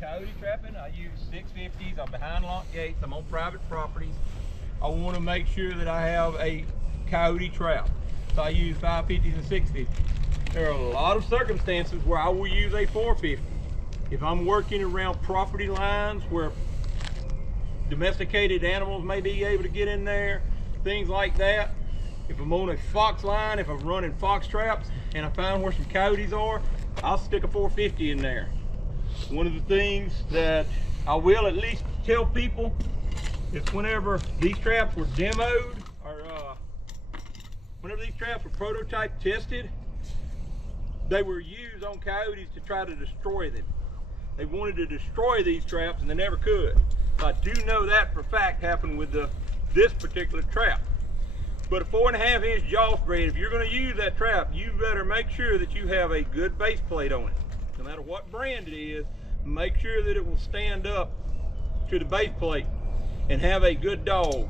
coyote trapping, I use 650s. I'm behind locked gates. I'm on private properties. I want to make sure that I have a coyote trap. So I use 550s and 650s. There are a lot of circumstances where I will use a 450. If I'm working around property lines where domesticated animals may be able to get in there, things like that. If I'm on a fox line, if I'm running fox traps and I find where some coyotes are, I'll stick a 450 in there. One of the things that I will at least tell people is whenever these traps were demoed or whenever these traps were prototype tested, they were used on coyotes to try to destroy them. They wanted to destroy these traps and they never could. I do know that for a fact happened with this particular trap. But a 4.5 inch jaw spread, if you're going to use that trap, you better make sure that you have a good base plate on it. No matter what brand it is, make sure that it will stand up to the base plate and have a good dog.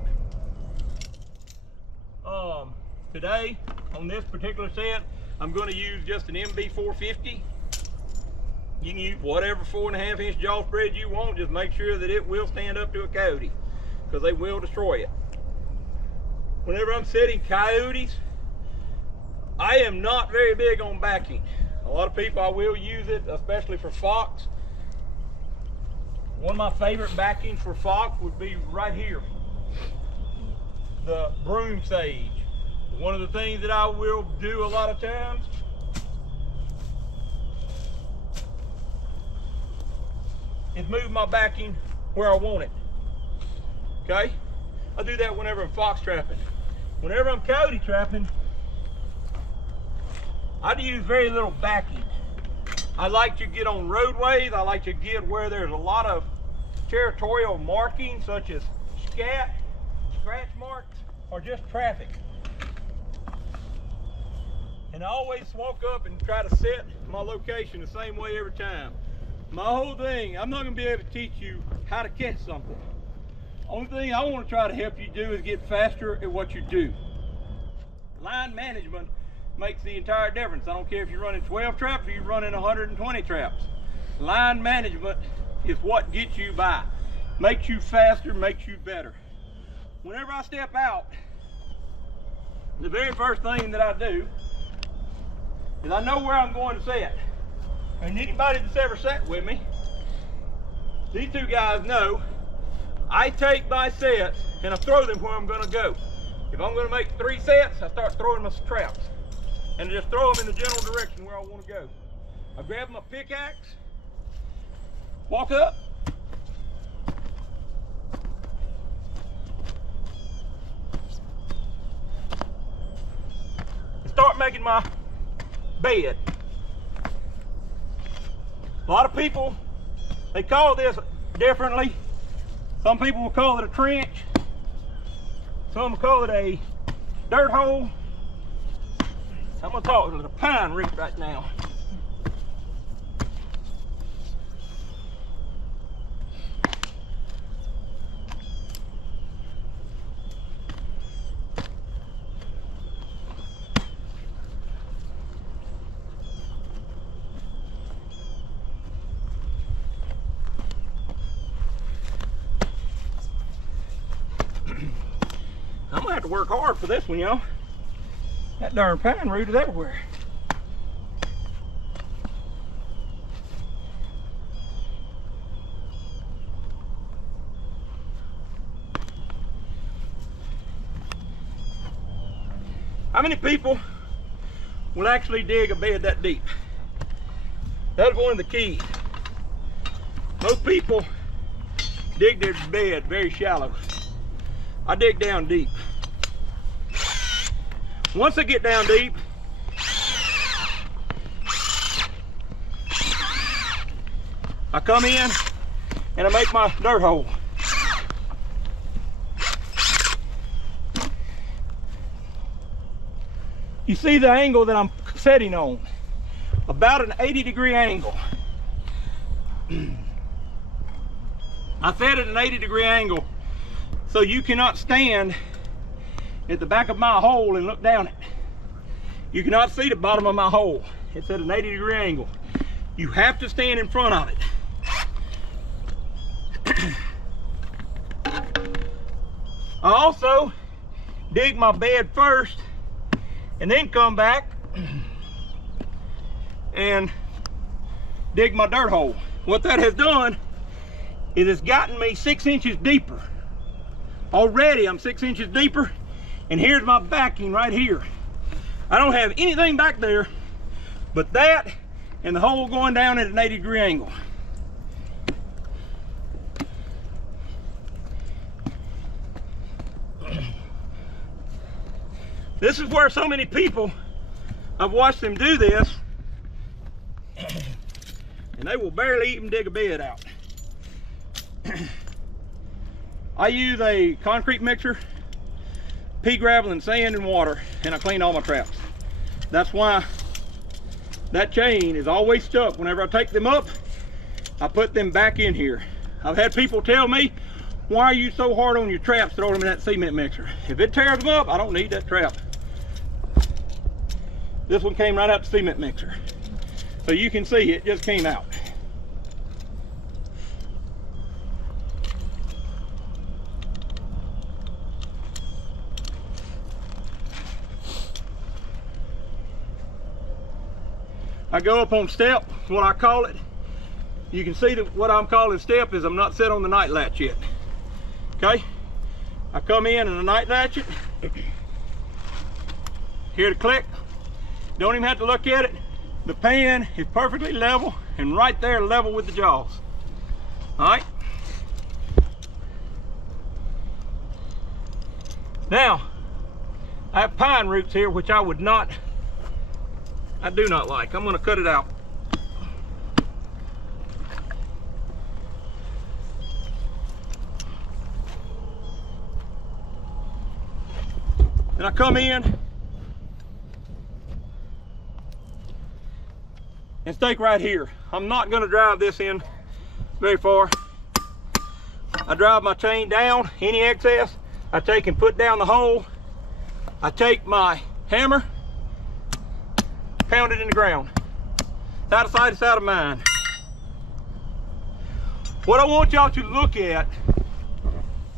Today, on this particular set, I'm going to use just an MB 450. You can use whatever 4.5 inch jaw spread you want, just make sure that it will stand up to a coyote, because they will destroy it. Whenever I'm setting coyotes, I am not very big on backing. A lot of people, I will use it, especially for fox. One of my favorite backings for fox would be right here, the broom sage. One of the things that I will do a lot of times is move my backing where I want it. Okay? I do that whenever I'm fox trapping. Whenever I'm coyote trapping, I use very little backing. I like to get on roadways. I like to get where there's a lot of territorial markings, such as scat, scratch marks, or just traffic. And I always walk up and try to set my location the same way every time. My whole thing, I'm not going to be able to teach you how to catch something. Only thing I want to try to help you do is get faster at what you do. Line management makes the entire difference. I don't care if you're running 12 traps or you're running 120 traps. Line management is what gets you by. Makes you faster, makes you better. Whenever I step out, the very first thing that I do is I know where I'm going to set. And anybody that's ever sat with me, these two guys know I take my sets and I throw them where I'm going to go. If I'm going to make 3 sets, I start throwing my traps and just throw them in the general direction where I want to go. I grab my pickaxe, walk up, and start making my bed. A lot of people, they call this differently. Some people will call it a trench. Some will call it a dirt hole. I'm gonna talk to the pine root right now. I'm gonna have to work hard for this one, y'all. That darn pine root is everywhere. How many people will actually dig a bed that deep? That's one of the keys. Most people dig their bed very shallow. I dig down deep. Once I get down deep, I come in and I make my dirt hole. You see the angle that I'm setting on, about an 80-degree angle. I set at an 80-degree angle so you cannot stand at the back of my hole and look down it. You cannot see the bottom of my hole. It's at an 80-degree angle. You have to stand in front of it. I also dig my bed first and then come back and dig my dirt hole. What that has done is it's gotten me 6 inches deeper. Already I'm 6 inches deeper, and here's my backing right here. I don't have anything back there but that and the hole going down at an 80-degree angle. This is where so many people, I've watched them do this, and they will barely even dig a bed out. I use a concrete mixer, pea gravel and sand and water, and I clean all my traps. That's why that chain is always stuck. Whenever I take them up, I put them back in here. I've had people tell me, why are you so hard on your traps throwing them in that cement mixer? If it tears them up, I don't need that trap. This one came right out the cement mixer. So you can see it just came out. I go up on step, what I call it. You can see that what I'm calling step is I'm not set on the night latch yet. Okay? I come in and the night latch it. Hear the click. Don't even have to look at it. The pan is perfectly level and right there level with the jaws. All right. Now, I have pine roots here, which I do not like. I'm gonna cut it out. And I come in and stake right here. I'm not gonna drive this in very far. I drive my chain down, any excess, I take and put down the hole. I take my hammer, pound it in the ground. It's out of sight, it's out of mind. What I want y'all to look at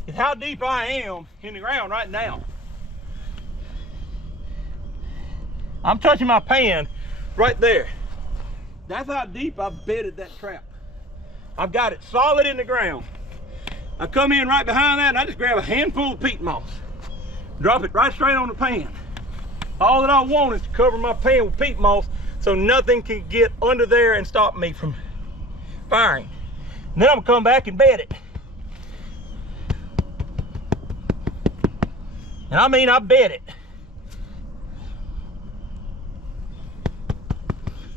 is how deep I am in the ground right now. I'm touching my pan right there. That's how deep I've bedded that trap. I've got it solid in the ground. I come in right behind that and I just grab a handful of peat moss. Drop it right straight on the pan. All that I want is to cover my pan with peat moss so nothing can get under there and stop me from firing. And then I'm gonna come back and bed it. And I mean, I bed it.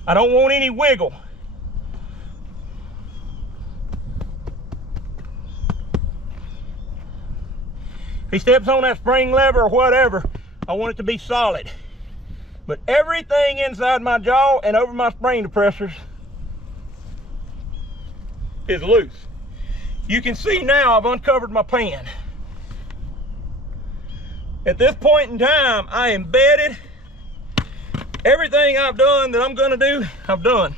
I don't want any wiggle. If he steps on that spring lever or whatever, I want it to be solid. But everything inside my jaw and over my spring depressors is loose. You can see now I've uncovered my pan. At this point in time, I am bedded. Everything I've done that I'm gonna do, I've done.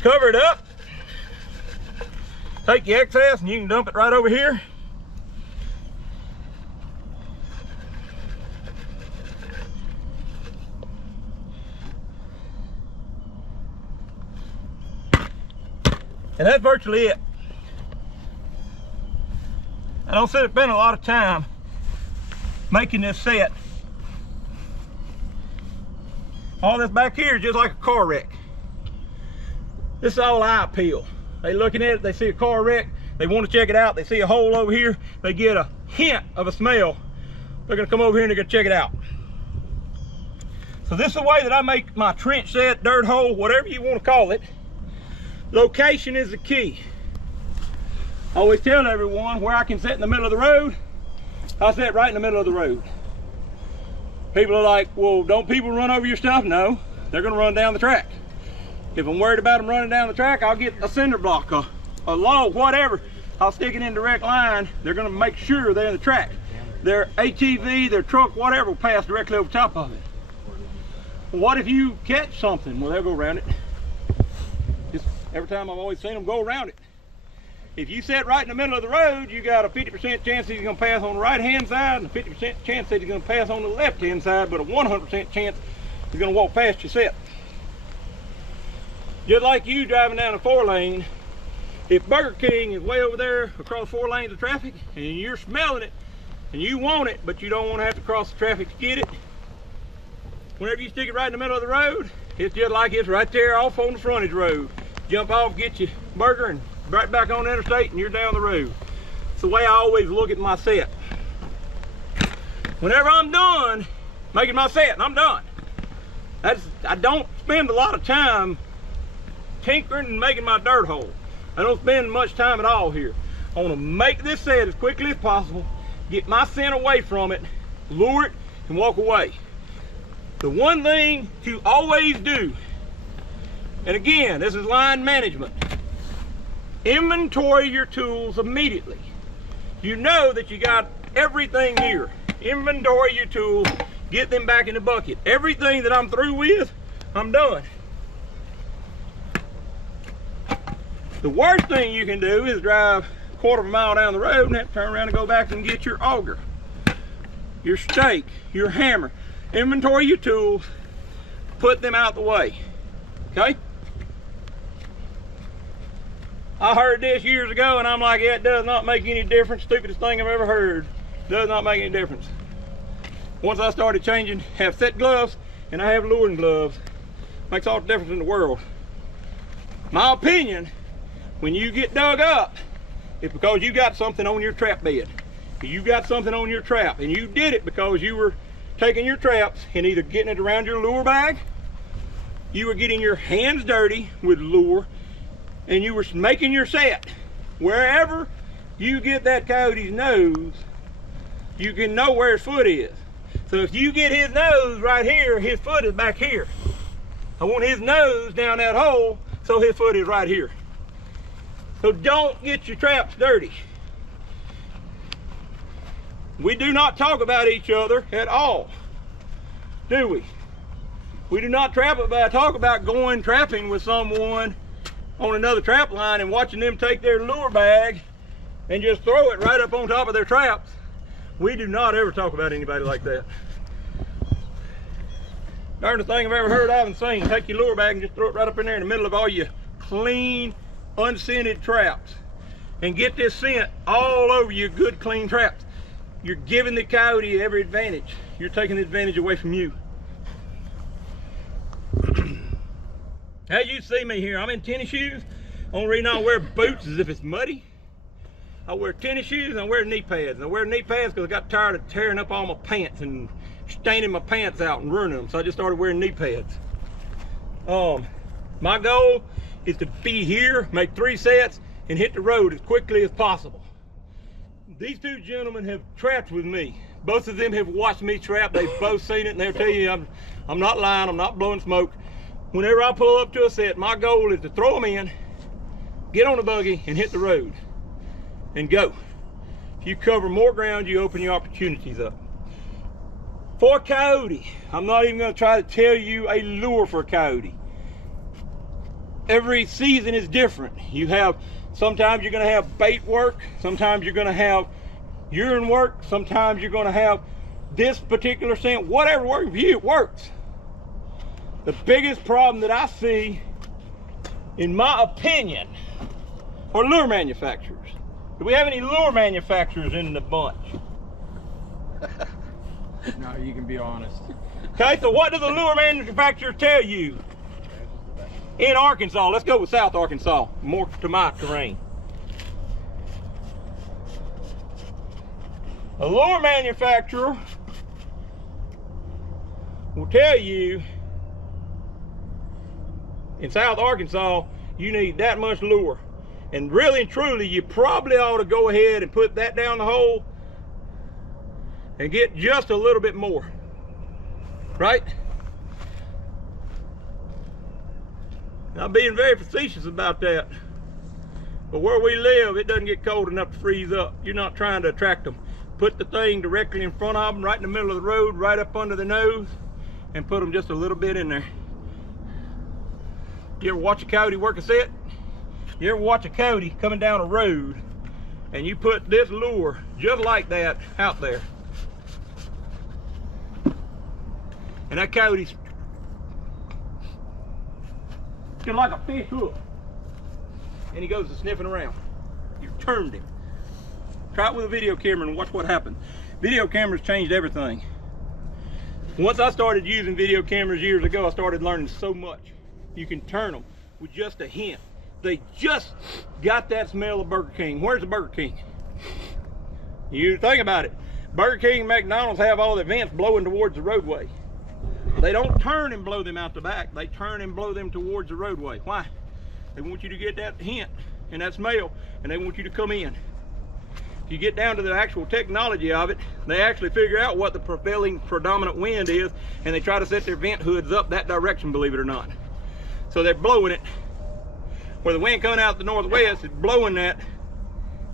Cover it up. Take the excess and you can dump it right over here. And that's virtually it. I don't spend a lot of time making this set. All this back here is just like a car wreck. This is all eye appeal. They looking at it, they see a car wreck, they want to check it out, they see a hole over here, they get a hint of a smell. They're gonna come over here and they're gonna check it out. So this is the way that I make my trench set, dirt hole, whatever you want to call it. Location is the key. I always tell everyone where I can sit in the middle of the road, I sit right in the middle of the road. People are like, well, don't people run over your stuff? No, they're gonna run down the track. If I'm worried about them running down the track, I'll get a cinder block, a log, whatever. I'll stick it in direct line. They're gonna make sure they're in the track. Their ATV, their truck, whatever will pass directly over top of it. What if you catch something? Well, they'll go around it. Every time I've always seen them go around it. If you sit right in the middle of the road, you got a 50% chance that he's going to pass on the right-hand side, and a 50% chance that he's going to pass on the left-hand side, but a 100% chance he's going to walk past your set. Just like you driving down a 4-lane, if Burger King is way over there across 4 lanes of traffic, and you're smelling it, and you want it, but you don't want to have to cross the traffic to get it, whenever you stick it right in the middle of the road, it's just like it's right there off on the frontage road. Jump off, get your burger, and right back on the interstate, and you're down the road. It's the way I always look at my set. Whenever I'm done making my set, and I'm done, I don't spend a lot of time tinkering and making my dirt hole. I don't spend much time at all here. I want to make this set as quickly as possible, get my scent away from it, lure it, and walk away. The one thing to always do, and again, this is line management, inventory your tools immediately. You know that you got everything here. Inventory your tools, get them back in the bucket. Everything that I'm through with, I'm done. The worst thing you can do is drive a quarter of a mile down the road and have to turn around and go back and get your auger, your stake, your hammer. Inventory your tools, put them out the way, okay? I heard this years ago and I'm like, yeah, it does not make any difference. Stupidest thing I've ever heard. Does not make any difference. Once I started changing, have set gloves and I have luring gloves, makes all the difference in the world. My opinion, when you get dug up, it's because you got something on your trap bed. You got something on your trap, and you did it because you were taking your traps and either getting it around your lure bag, you were getting your hands dirty with lure, and you were making your set. Wherever you get that coyote's nose, you can know where his foot is. So if you get his nose right here, his foot is back here. I want his nose down that hole, so his foot is right here. So don't get your traps dirty. We do not talk about each other at all, do we? We do not talk about going trapping with someone on another trap line and watching them take their lure bag and just throw it right up on top of their traps. We do not ever talk about anybody like that. Darnest thing I've ever heard of and seen. Take your lure bag and just throw it right up in there in the middle of all your clean, unscented traps. And get this scent all over your good, clean traps. You're giving the coyote every advantage. You're taking the advantage away from you. As you see me here, I'm in tennis shoes. Only reason I wear boots is if it's muddy. I wear tennis shoes and I wear knee pads. And I wear knee pads because I got tired of tearing up all my pants and staining my pants out and ruining them. So I just started wearing knee pads. My goal is to be here, make 3 sets, and hit the road as quickly as possible. These 2 gentlemen have trapped with me. Both of them have watched me trap. They've both seen it, and they'll tell you I'm not lying, I'm not blowing smoke. Whenever I pull up to a set, my goal is to throw them in, get on the buggy, and hit the road, and go. If you cover more ground, you open your opportunities up. For coyote, I'm not even gonna try to tell you a lure for coyote. Every season is different. Sometimes you're gonna have bait work, sometimes you're gonna have urine work, sometimes you're gonna have this particular scent. Whatever works for you, it works. The biggest problem that I see, in my opinion, are lure manufacturers. Do we have any lure manufacturers in the bunch? No, you can be honest. Okay, so what do the lure manufacturers tell you? In Arkansas, let's go with South Arkansas, more to my terrain. A lure manufacturer will tell you in South Arkansas, you need that much lure. And really and truly, you probably ought to go ahead and put that down the hole and get just a little bit more, right? I'm being very facetious about that. But where we live, it doesn't get cold enough to freeze up. You're not trying to attract them. Put the thing directly in front of them, right in the middle of the road, right up under the nose, and put them just a little bit in there. You ever watch a coyote work a set? You ever watch a coyote coming down a road and you put this lure just like that out there, and that coyote's just like a fish hook, and he goes to sniffing around. You turned him. Try it with a video camera and watch what happens. Video cameras changed everything. Once I started using video cameras years ago, I started learning so much. You can turn them with just a hint. They just got that smell of Burger King. Where's the Burger King? You think about it. Burger King and McDonald's have all the vents blowing towards the roadway. They don't turn and blow them out the back. They turn and blow them towards the roadway. Why? They want you to get that hint and that smell, and they want you to come in. If you get down to the actual technology of it, they actually figure out what the prevailing predominant wind is, and they try to set their vent hoods up that direction, believe it or not. So they're blowing it where the wind coming out the northwest is blowing that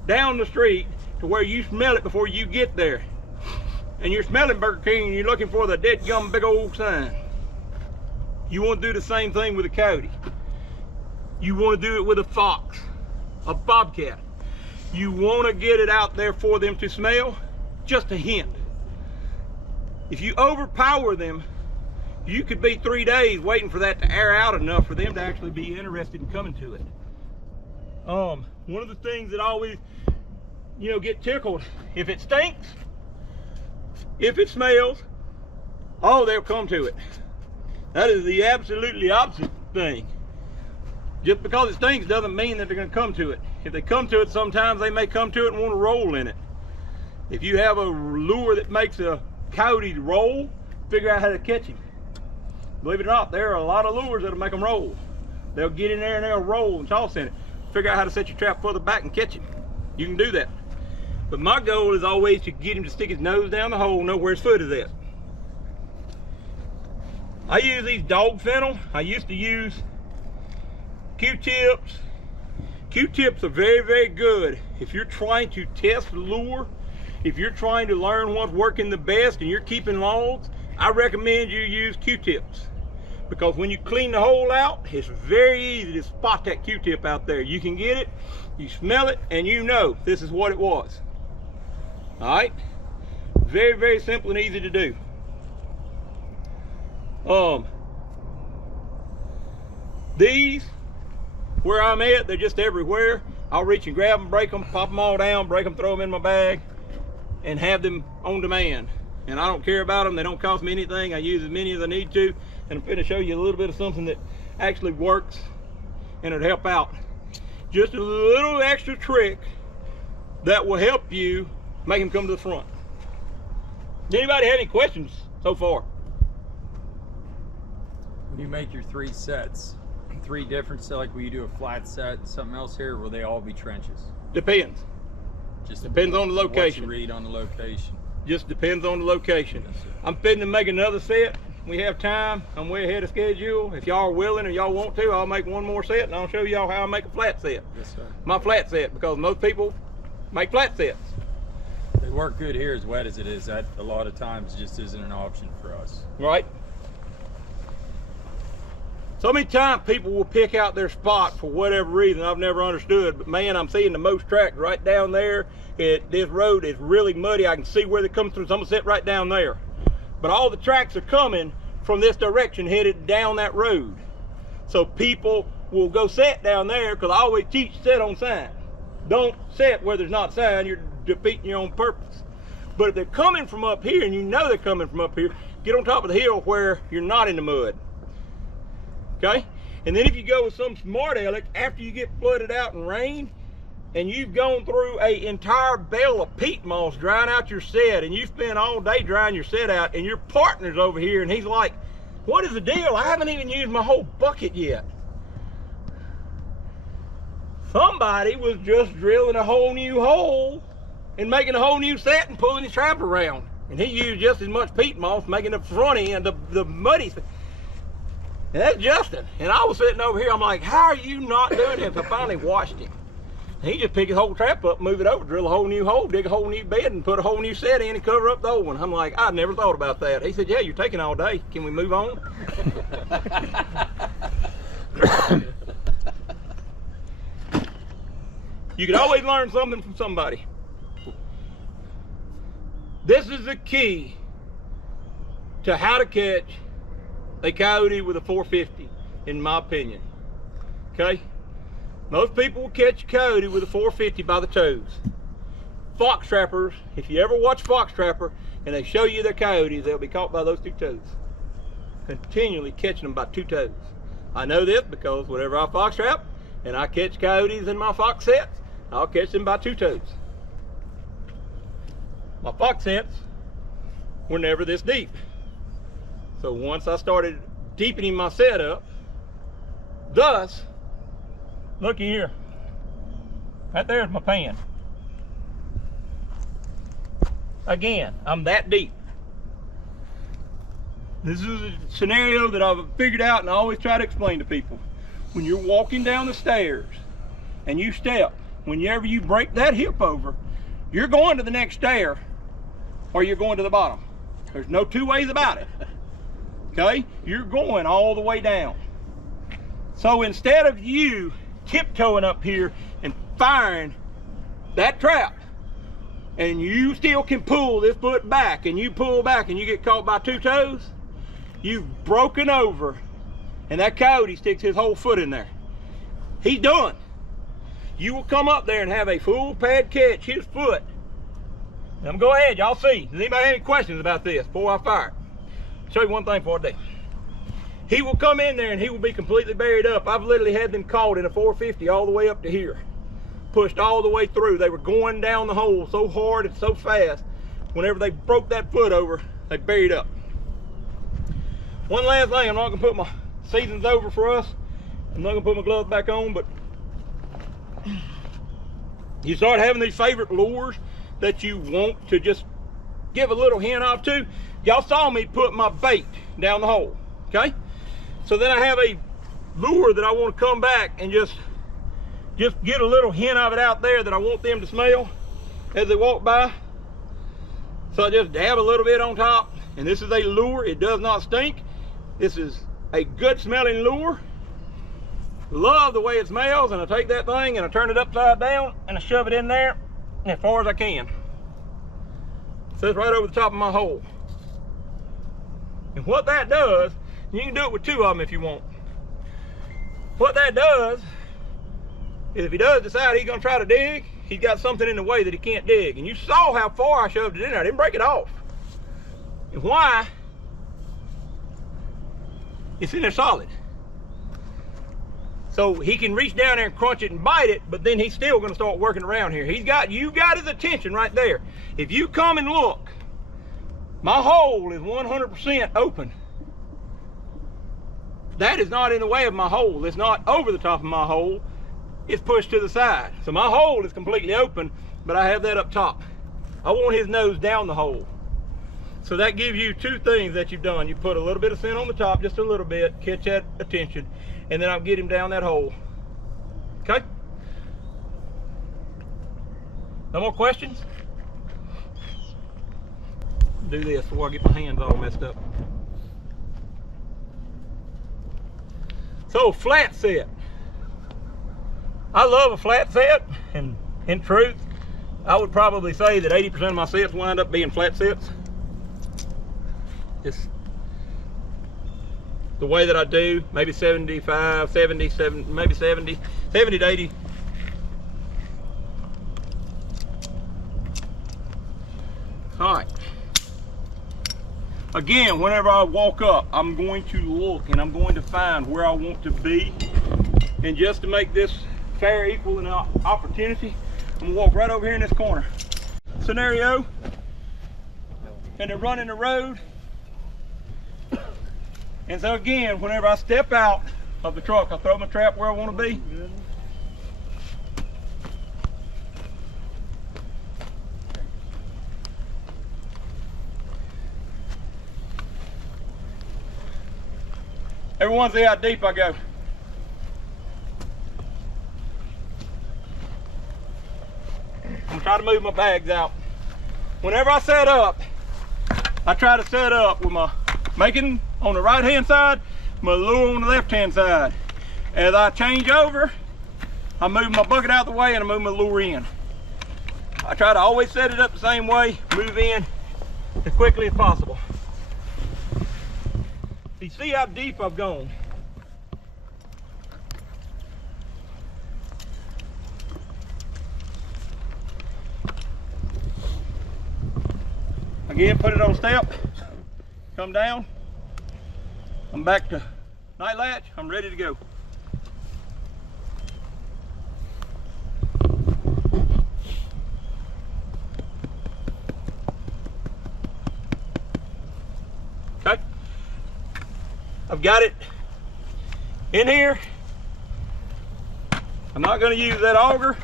down the street to where you smell it before you get there. And you're smelling Burger King and you're looking for the dead gum big old sign. You want to do the same thing with a coyote. You want to do it with a fox, a bobcat. You want to get it out there for them to smell, just a hint. If you overpower them, you could be 3 days waiting for that to air out enough for them to actually be interested in coming to it. One of the things that always, get tickled, if it stinks, if it smells, oh, they'll come to it. That is the absolutely opposite thing. Just because it stinks doesn't mean that they're going to come to it. If they come to it, sometimes they may come to it and want to roll in it. If you have a lure that makes a coyote roll, figure out how to catch him. Believe it or not, there are a lot of lures that'll make them roll. They'll get in there and they'll roll and toss in it. Figure out how to set your trap further back and catch him. You can do that. But my goal is always to get him to stick his nose down the hole and know where his foot is at. I use these dog fennel. I used to use Q-tips. Q-tips are very, very good if you're trying to test the lure, if you're trying to learn what's working the best and you're keeping logs. I recommend you use Q-tips, because when you clean the hole out, it's very easy to spot that Q-tip out there. You can get it, you smell it, and you know this is what it was. All right, very, very simple and easy to do. These, where I'm at, they're just everywhere. I'll reach and grab them, break them, pop them all down, break them, throw them in my bag, and have them on demand. And I don't care about them. They don't cost me anything. I use as many as I need to. And I'm going to show you a little bit of something that actually works and it'll help out. Just a little extra trick that will help you make them come to the front. Does anybody have any questions so far? When you make your 3 sets, 3 different sets, like will you do a flat set and something else here, or will they all be trenches? Depends. Just depends on the location. What you read on the location. Just depends on the location. I'm fitting to make another set. We have time. I'm way ahead of schedule. If y'all are willing or y'all want to, I'll make one more set and I'll show y'all how I make a flat set. Yes, sir. My flat set, because most people make flat sets. They work good here as wet as it is. That a lot of times just isn't an option for us. Right. So many times people will pick out their spot for whatever reason I've never understood, but man, I'm seeing the most tracks right down there. This road is really muddy. I can see where they come through. So I'm gonna sit right down there. But all the tracks are coming from this direction headed down that road. So people will go set down there, because I always teach set on sign. Don't set where there's not sign, you're defeating your own purpose. But if they're coming from up here, and you know they're coming from up here, get on top of the hill where you're not in the mud. Okay? And then if you go with some smart aleck, after you get flooded out and rain, and you've gone through an entire bale of peat moss drying out your set, and you spent all day drying your set out, and your partner's over here, and he's like, what is the deal? I haven't even used my whole bucket yet. Somebody was just drilling a whole new hole and making a whole new set and pulling his trap around. And he used just as much peat moss making the front end, the muddy. And that's Justin. And I was sitting over here, I'm like, how are you not doing this? I finally watched him. He just picked his whole trap up, move it over, drill a whole new hole, dig a whole new bed, and put a whole new set in and cover up the old one. I'm like, I never thought about that. He said, yeah, you're taking all day. Can we move on? You can always learn something from somebody. This is the key to how to catch a coyote with a 450, in my opinion. Okay? Most people will catch a coyote with a 450 by the toes. Fox trappers, if you ever watch Fox Trapper and they show you their coyotes, they'll be caught by those two toes. Continually catching them by two toes. I know this because whenever I fox trap and I catch coyotes in my fox sets, I'll catch them by two toes. My fox sets were never this deep. So once I started deepening my setup, thus, looky here, right there's my pan. Again, I'm that deep. This is a scenario that I've figured out and I always try to explain to people. When you're walking down the stairs and you step, whenever you break that hip over, you're going to the next stair or you're going to the bottom. There's no two ways about it. Okay? You're going all the way down. So instead of you tiptoeing up here and firing that trap, and you still can pull this foot back, and you pull back and you get caught by two toes, you've broken over, and that coyote sticks his whole foot in there. He's done. You will come up there and have a full pad catch, his foot. Now, I'm go ahead, y'all see. Does anybody have any questions about this before I fire it? Show you one thing for today. He will come in there and he will be completely buried up. I've literally had them caught in a 450 all the way up to here. Pushed all the way through. They were going down the hole so hard and so fast. Whenever they broke that foot over, they buried up. One last thing, I'm not gonna put my season's over for us. I'm not gonna put my gloves back on, but you start having these favorite lures that you want to just give a little hint of to. Y'all saw me put my bait down the hole, okay? So then I have a lure that I want to come back and just get a little hint of it out there that I want them to smell as they walk by. So I just dab a little bit on top, and this is a lure. It does not stink. This is a good smelling lure. Love the way it smells, and I take that thing and I turn it upside down and I shove it in there as far as I can. So it's right over the top of my hole. And what that does, you can do it with two of them if you want. What that does is if he does decide he's gonna try to dig, he's got something in the way that he can't dig. And you saw how far I shoved it in there. I didn't break it off. And why? It's in there solid. So he can reach down there and crunch it and bite it, but then he's still gonna start working around here. You got his attention right there. If you come and look, my hole is 100% open. That is not in the way of my hole. It's not over the top of my hole. It's pushed to the side. So my hole is completely open, but I have that up top. I want his nose down the hole. So that gives you two things that you've done. You put a little bit of scent on the top, just a little bit, catch that attention, and then I'll get him down that hole. Okay? No more questions? Do this before I get my hands all messed up. So, flat set. I love a flat set, and in truth, I would probably say that 80% of my sets wind up being flat sets. Just the way that I do, maybe 75, 77, maybe 70 to 80. All right. Again, whenever I walk up, I'm going to look and I'm going to find where I want to be. And just to make this fair, equal, and opportunity, I'm gonna walk right over here in this corner. Scenario, and they're running the road. And so again, whenever I step out of the truck, I throw my trap where I want to be. Everyone see how deep I go. I'm gonna try to move my bags out. Whenever I set up, I try to set up with my making on the right hand side, my lure on the left hand side. As I change over, I'm moving my bucket out of the way and I'm moving my lure in. I try to always set it up the same way, move in as quickly as possible. You see how deep I've gone. Again, put it on step, come down. I'm back to night latch, I'm ready to go. Okay, I've got it in here. I'm not going to use that auger.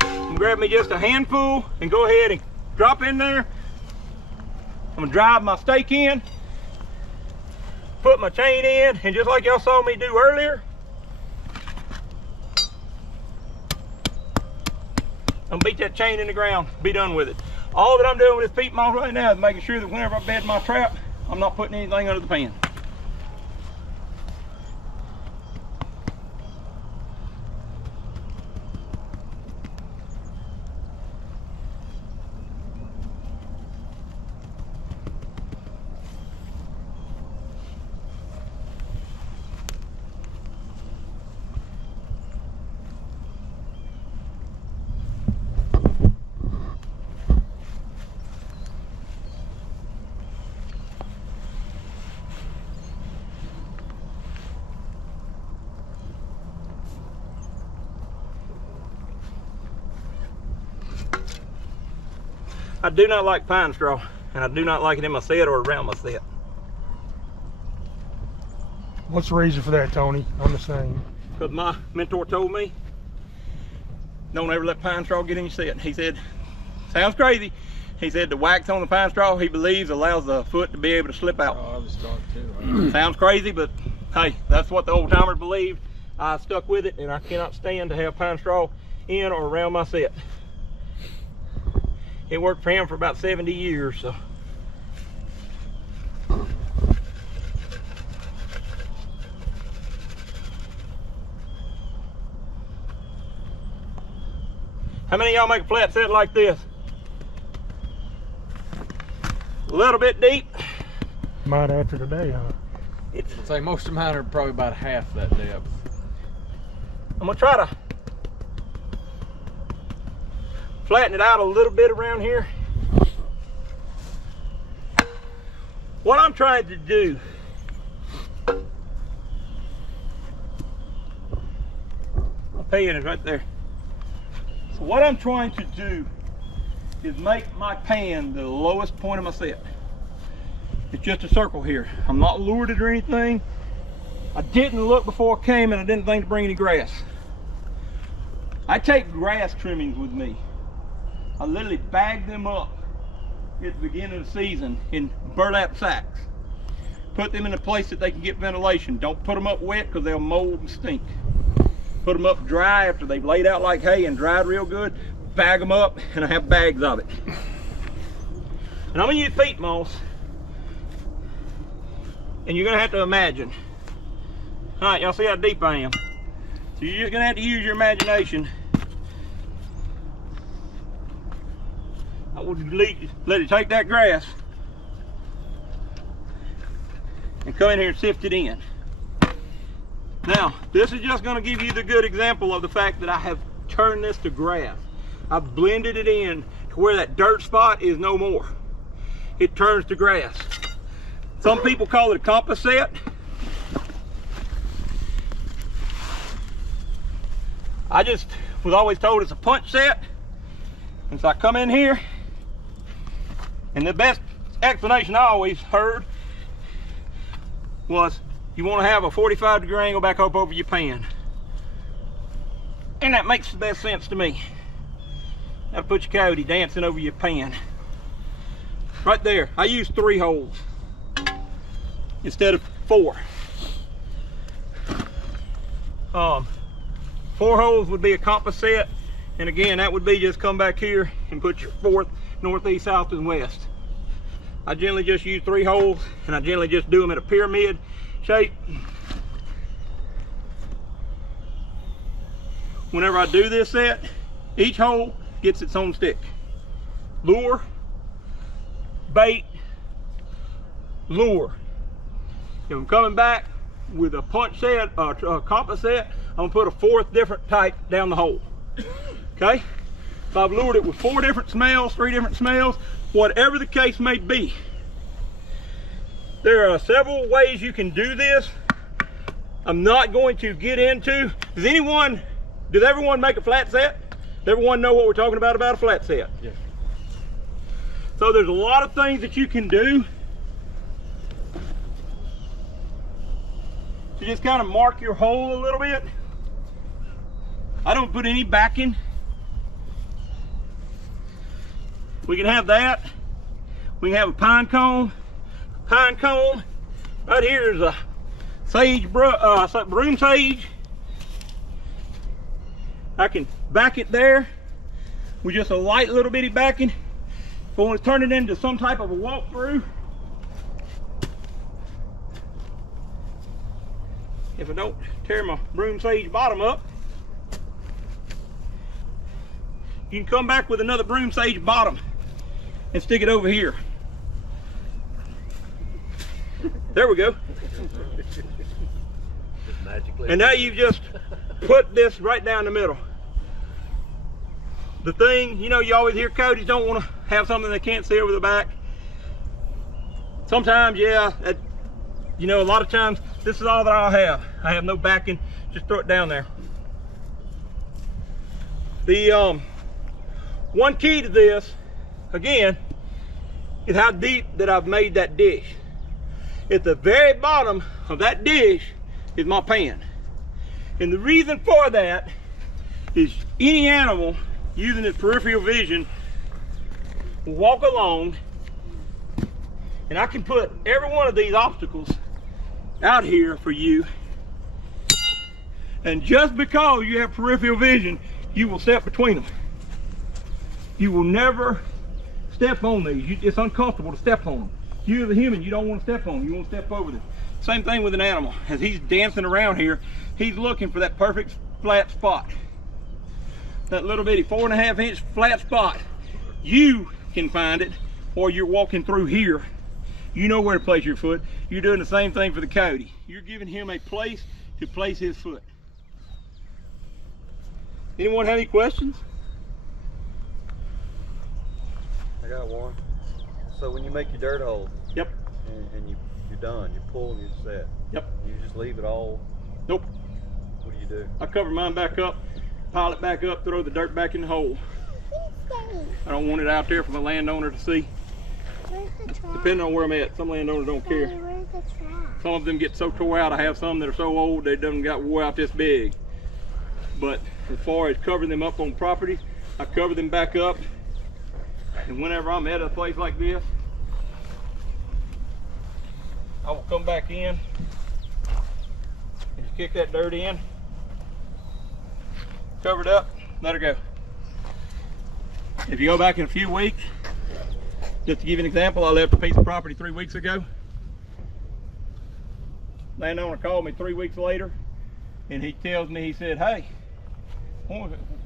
I'm gonna grab me just a handful and go ahead and drop in there. I'm gonna drive my stake in, put my chain in, and just like y'all saw me do earlier, I'm gonna beat that chain in the ground, be done with it. All that I'm doing with this peat moss right now is making sure that whenever I bed my trap, I'm not putting anything under the pan. I do not like pine straw, and I do not like it in my set or around my set. What's the reason for that, Tony? I'm the same. Because my mentor told me, don't ever let pine straw get in your set. He said, sounds crazy. He said the wax on the pine straw, he believes, allows the foot to be able to slip out. Oh, I was taught too. Sounds crazy, but hey, that's what the old timers believed. I stuck with it, and I cannot stand to have pine straw in or around my set. It worked for him for about 70 years, so. How many of y'all make a flat set like this? A little bit deep. Might after today, huh? I'd say most of mine are probably about half that depth. I'm gonna try to flatten it out a little bit around here. What I'm trying to do my pan is right there. So what I'm trying to do is make my pan the lowest point of my set. It's just a circle here. I'm not lured it or anything. I didn't look before I came, and I didn't think to bring any grass. I take grass trimmings with me. I literally bag them up at the beginning of the season in burlap sacks. Put them in a place that they can get ventilation. Don't put them up wet because they'll mold and stink. Put them up dry after they've laid out like hay and dried real good. Bag them up, and I have bags of it. And I'm gonna use peat moss. And you're gonna have to imagine. All right, y'all see how deep I am. So you're just gonna have to use your imagination. I would let it take that grass and come in here and sift it in. Now, this is just going to give you the good example of the fact that I have turned this to grass. I've blended it in to where that dirt spot is no more. It turns to grass. Some people call it a compass set. I just was always told it's a punch set. And so I come in here, and the best explanation I always heard was you want to have a 45-degree angle back up over your pan. And that makes the best sense to me. Now put your coyote dancing over your pan. Right there, I use 3 holes instead of 4. 4 holes would be a compass set. And again, that would be just come back here and put your 4th, northeast, south, and west. I generally just use 3 holes, and I generally just do them in a pyramid shape. whenever I do this set, each hole gets its own stick. Lure, bait, lure. If I'm coming back with a punch set, a compass set, I'm gonna put a fourth different type down the hole. Okay? If I've lured it with 4 different smells, 3 different smells, whatever the case may be. There are several ways you can do this. I'm not going to get into. Does everyone make a flat set? Does everyone know what we're talking about a flat set? Yes. So there's a lot of things that you can do to just kind of mark your hole a little bit. I don't put any backing. We can have that. We can have a pine cone. Pine cone. Right here is a sage, broom sage. I can back it there with just a light little bitty backing. If I want to turn it into some type of a walkthrough, if I don't tear my broom sage bottom up, you can come back with another broom sage bottom and stick it over here. There we go. And now you've just put this right down the middle. The thing, you know, you always hear coyotes don't want to have something they can't see over the back. Sometimes, yeah, you know, a lot of times this is all that I'll have. I have no backing, just throw it down there. The one key to this, again, is how deep that I've made that dish. At the very bottom of that dish is my pan. And the reason for that is any animal using its peripheral vision will walk along, and I can put every one of these obstacles out here for you. And just because you have peripheral vision, you will step between them. You will never step on these. It's uncomfortable to step on them. You as a human, you don't want to step on them. You want to step over them. Same thing with an animal. As he's dancing around here, he's looking for that perfect flat spot. That little bitty 4.5-inch flat spot. You can find it, or you're walking through here. You know where to place your foot. You're doing the same thing for the coyote. You're giving him a place to place his foot. Anyone have any questions? I got one. So when you make your dirt hole, Yep. and you're done, you pull and you set. Yep. You just leave it all. Nope. What do you do? I cover mine back up, pile it back up, throw the dirt back in the hole. I don't want it out there for the landowner to see. Depending on where I'm at, some landowners don't care. Some of them get so tore out. I have some that are so old they done got wore out this big. But as far as covering them up on property, I cover them back up. And whenever I'm at a place like this, I will come back in and just kick that dirt in, cover it up, let her go. If you go back in a few weeks, just to give you an example, I left a piece of property 3 weeks ago. Landowner called me 3 weeks later, and he tells me, he said, "Hey,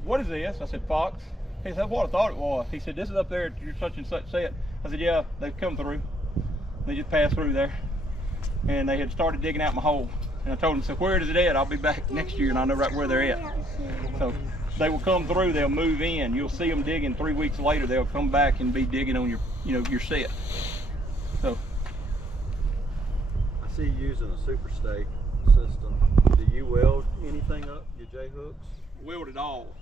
what is this?" I said, "Fox." He said, "That's what I thought it was." He said, "This is up there at your such and such set." I said, "Yeah, they've come through. They just passed through there." And they had started digging out my hole. And I told them, "So where is it at? I'll be back next year and I know right where they're at." So they will come through, they'll move in. You'll see them digging 3 weeks later. They'll come back and be digging on your, your set. So. I see you using a super stake system. Do you weld anything up, your J hooks? Weld it all.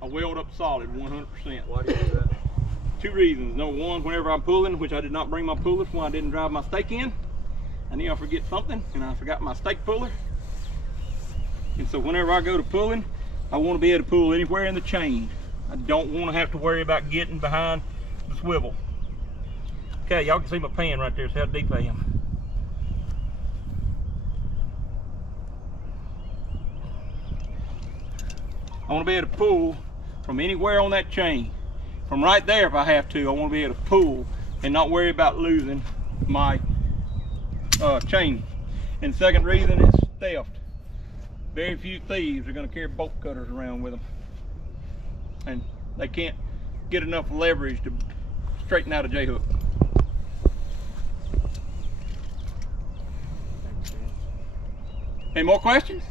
I weld up solid 100%. Why do you do that? 2 reasons. Number one, whenever I'm pulling, which I did not bring my puller when I didn't drive my stake in, I knew I forget something, and I forgot my stake puller. And so whenever I go to pulling, I want to be able to pull anywhere in the chain. I don't want to have to worry about getting behind the swivel. Okay, y'all can see my pan right there. See how deep I am. I want to be able to pull from anywhere on that chain. From right there if I have to, I want to be able to pull and not worry about losing my chain. And the second reason is theft. Very few thieves are going to carry bolt cutters around with them, and they can't get enough leverage to straighten out a J hook. Any more questions?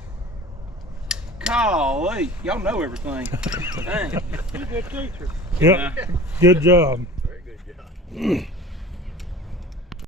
Golly, y'all know everything. Dang. You're a good teacher. Yep. Good job. Very good job.